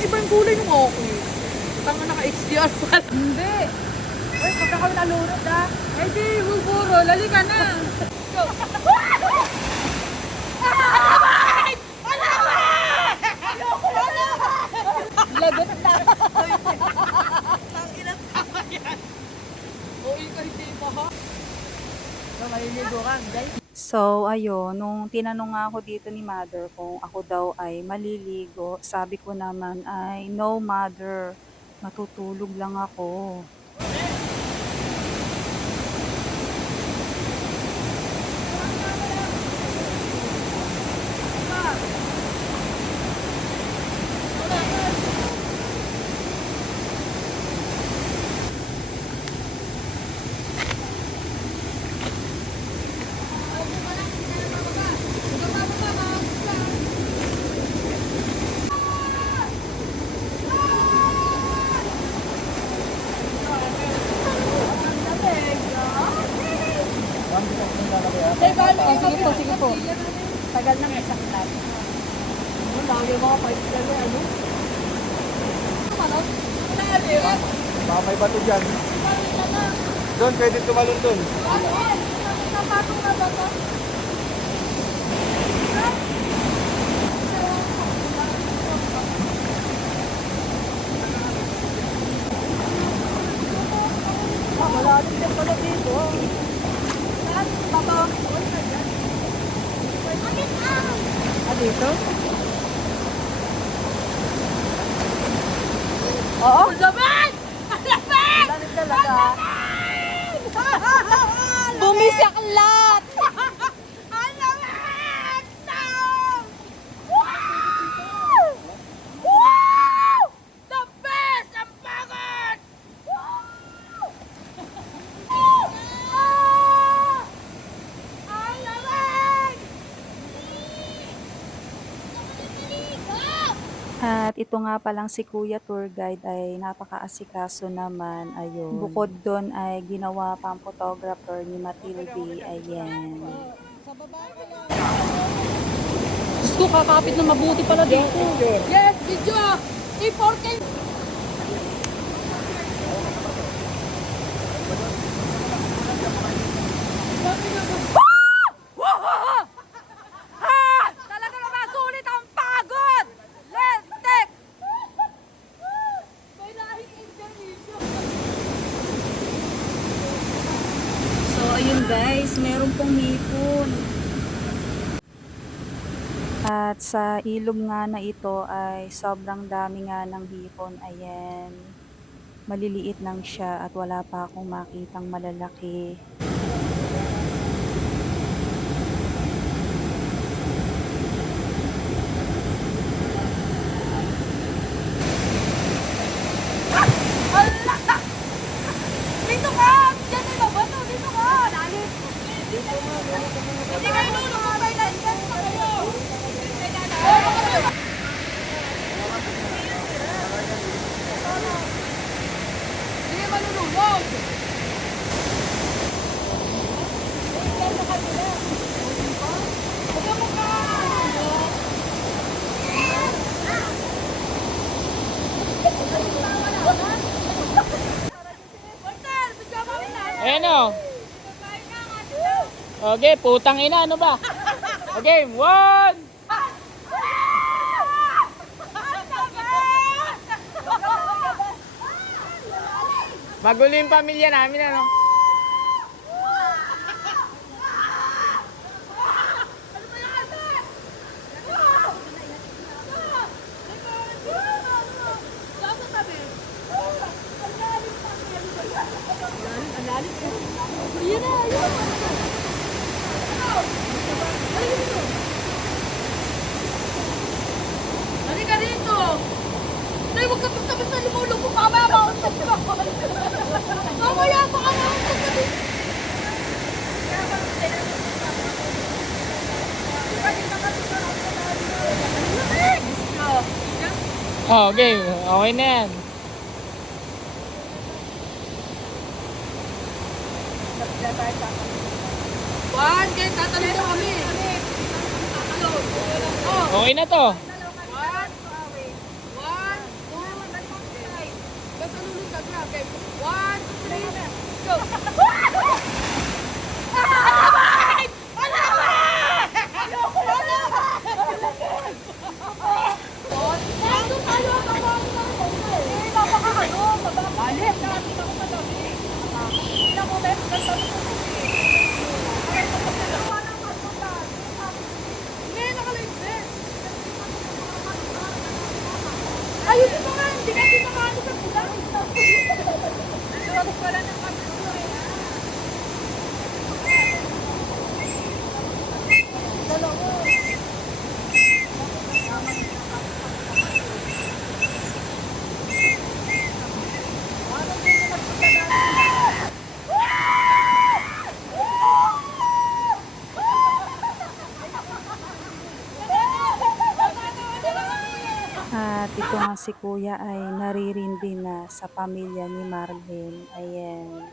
ibang kulay yung okay. Tanga naka-HDR pa. Hindi. Uy, pagka kami nalunod ha. Eh di, buburo. Lali ka na. Go. Lagot na. Tanginan tama yan. Okay ka hindi pa ha? Maliligo ka, guys. So, ayun, nung tinanong nga ako dito ni mother kung ako daw ay maliligo, sabi ko naman ay, no mother, matutulog lang ako. Sige po, sige po. Tagal na may saklat. Lagi mga fight lang ano? Ano? Baka may bato dyan. Doon, pwede tumalon doon. Napatong na ba to? Malalim din pala dito. Saan? Baba. Ah, dito? Oo? Laban! Laban! Malalim talaga. Bumisaklat! Ang laban! Wow! Wow! The best! Ang pagod! Wow! Ah! Ang laban! At ito nga palang si Kuya Tour Guide ay napaka-asikaso naman, ayun. Bukod doon ay ginawa pang photographer ni Matilde, ayan. Diyos ko, kakapit na mabuti pala dito. Yes, video! I-4K! Talaga naman sulit ang pagod! Let's take! May lahing intermission. So, ayun guys, meron pong hipon. At sa ilog nga na ito ay sobrang dami nga ng hipon, ayan. Maliliit lang siya at wala pa akong makitang malalaki. Dito ka! Diyan na ba to? Dito ka! Lalim! Hindi kayo nulong kung may license pa kayo! Hindi manunulog! Huwag mo ka! Ayan o. Okay, putang ina, ano ba? Okay, 1! Magulo yung pamilya namin, ano? Yan na, yan. Halika dito. Nay, huwag ka basta-basta lumulog kung mamaya mauntok ka. Mamaya baka mauntok ka dito. Oh, okay. Okay na yan. Juan, kaya tatalon na kami. Tatalon. Oh, Okay na to. one, one, Okay. 1, 2, 3, go! Ayusin mo nga, hindi kasi makaano sa pulang. Suot pala ng kapito eh. At ito nga si kuya ay naririndi na sa pamilya ni Marvin. Ayan.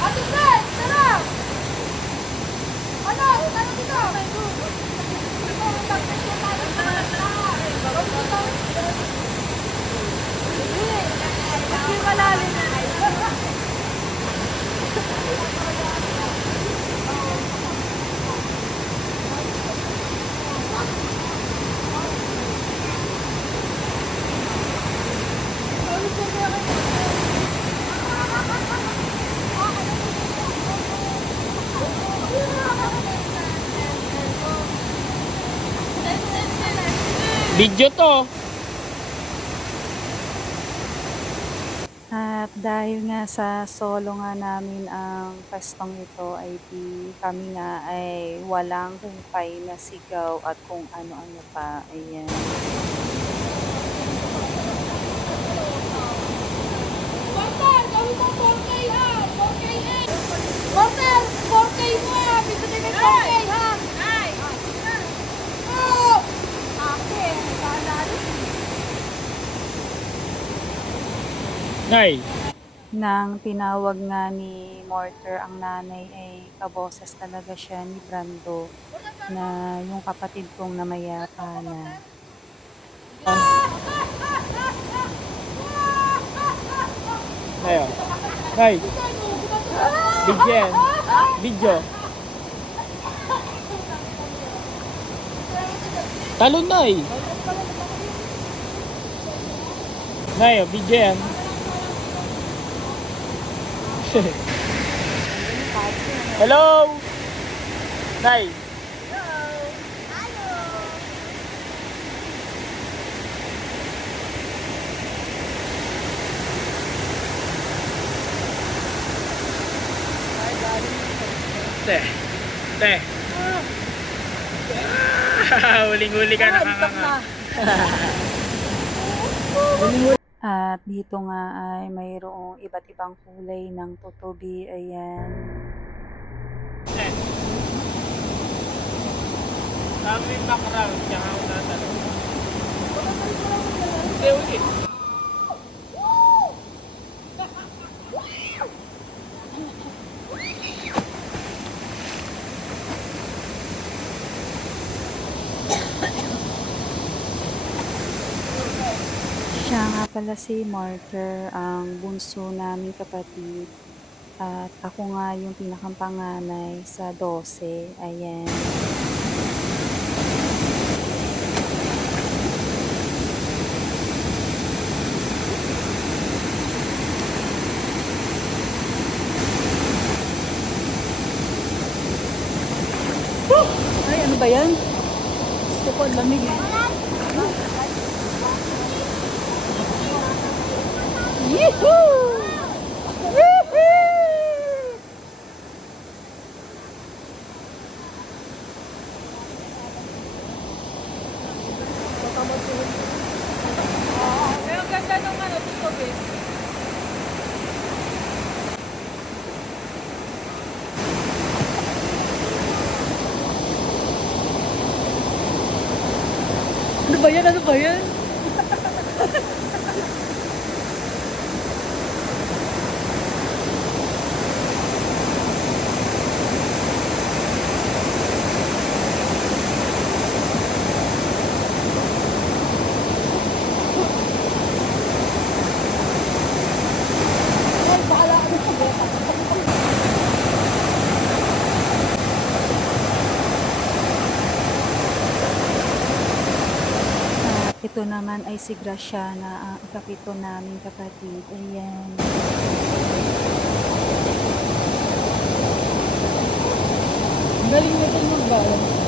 Ate Fred, tara! Ano? Tara dito! Hindi malalim na. Video to. At dahil nga sa solo nga namin ang pestong ito ay di kami nga ay walang humpay na sigaw at kung ano-ano pa. Ayan. Porter, gawin mo 4K ha! 4K eh! Porter, 4K mo ha! Bibigay ng 4K ha! Ay! Oh! Ate, kaalala. Nay. Nang tinawag nga ni Mortar ang nanay ay kaboses talaga siya ni Brando na yung kapatid kong namayapa na. Nay. Oh. Nay. Video yan. Video. Talon, Nay. Nay, oh, video yan. Hello. Nay. Te. Te. Huling-huli ka nakakanga. At dito nga ay mayroong iba't ibang kulay ng tutubi. Ayan. Sabi yung background, tsaka ako natanong. Hindi, ulit. Siya nga pala si Martyr, ang bunso naming kapatid. At ako nga yung pinakampanganay sa 12. Ayan. Ay, ano ba yan? Gusto ko, lamig eh. Yee-hoo! Ang ganda nung ano, tutob eh. Ano ba yan? Ano ba yan? ay si Graciana, ang ikapito naming kapatid. Ayan. Galing nito mag-balance.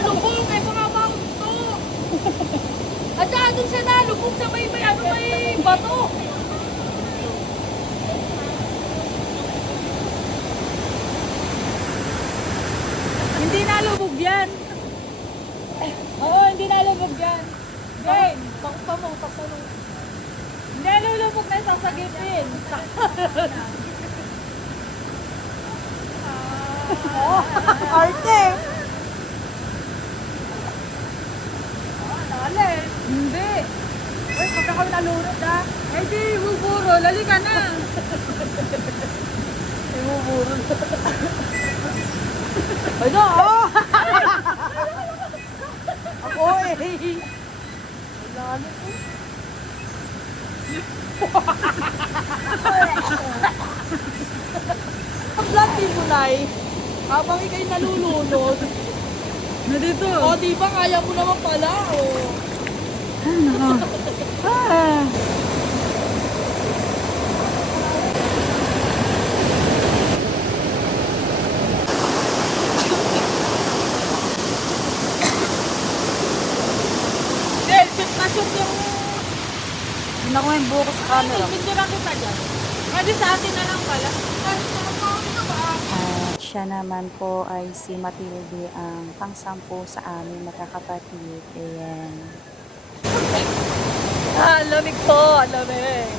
Lubog, may mga to. At saka dun siya nalubog sa may bato. Hindi nalubog yan. Oo, hindi nalubog yan. Jane, Tanong. hindi nalulubog na sasagipin. Arte. Hindi. Uy, pagka kami nalunod ha. Eh di, buburo. Lali ka na. Ano? Ako eh. Ang blati mo, Nay. Habang ikay nalulunod. Na dito. O, di ba kaya mo naman pala, o. Del, shoot na shoot yung... Hindi ko yung buko sa camera. Picture kita dyan. Pwede sa atin na lang pala. At siya naman po ay si Matilde, ang pangsampu sa aming magkakapatid. Ayan. Lamig po, lamig.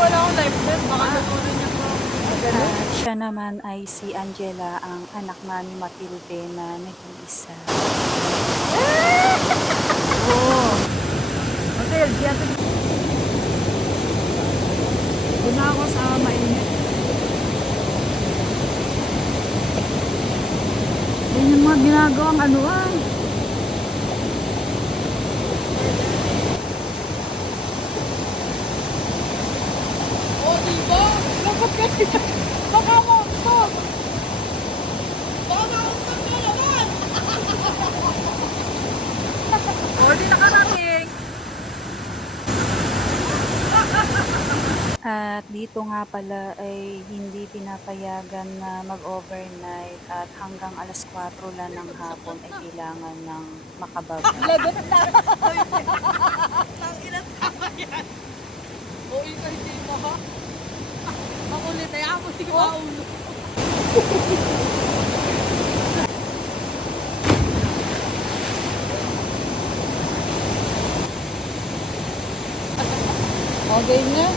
Wala akong life vest, baka natuloy niya po. At siya naman ay si Angela, ang anak ni Matilde na nag-iisa. Hotel, diyan. Doon na ako sa mainit. Yan yung mga ginagawang ano ah. O, diba? Dapat kasi baka mausok. Baka mausok ka naman. O, di nakarating. At dito nga pala ay hindi pinapayagan na mag-overnight at hanggang alas 4 lang ng hapon ay kailangan ng makababa. Lagot na. Ang ilang tama yan. O, ikaw hindi mo ha? Makulit ay ako sige maulo. Okay na.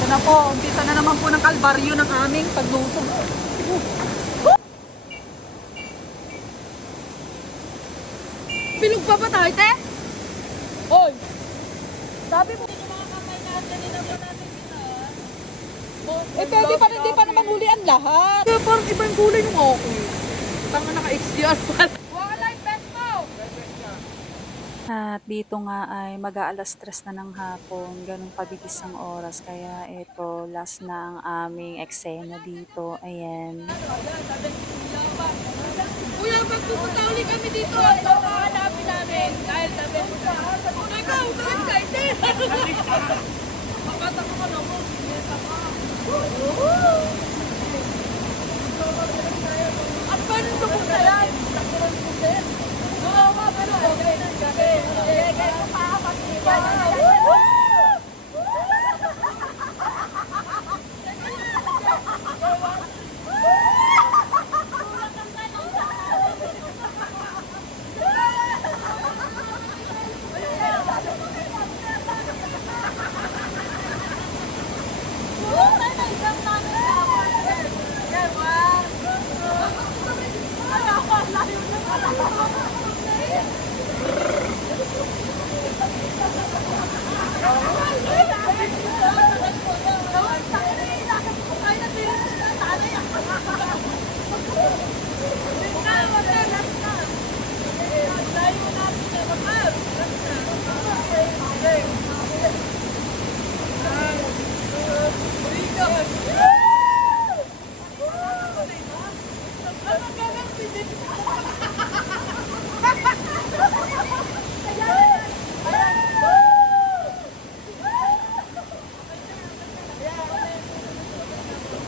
Ito na po, umpisa na naman po ng kalbaryo ng aming paglusog. Bilog pa ba tayo, te? Hoy! Sabi mo, yung mga kamay natin, nilagyan natin kita. Eh, pwede pa, hindi pa naman huli ang lahat. Kaya parang iba yung kulay ng okay. Tanga naka-XDR pala. Wala life vest mo! At dito nga ay mag-aalas 3 na ng hapon, ganun pabilis ang oras. Kaya ito, last na ang aming eksena dito. Ayan. Kuya, pag pupunta ulit kami dito, ito ang hanapin namin. Dahil sabi mo ka, ikaw, excited! Makata ko ka na mo. At paano pupunta yan? Oo, pero okay na gabi. Kaya kung pakapatigan.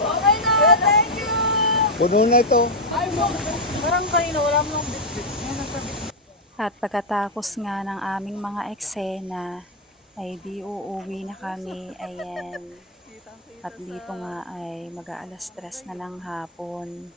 Okay na, thank you! Puno na ito. Parang kanina, wala mo lang bitbit. Yan, nagkabit. At pagkatapos nga ng aming mga eksena, ay di uuwi na kami. Ayan. At dito nga ay mag-aalas 3 na ng hapon.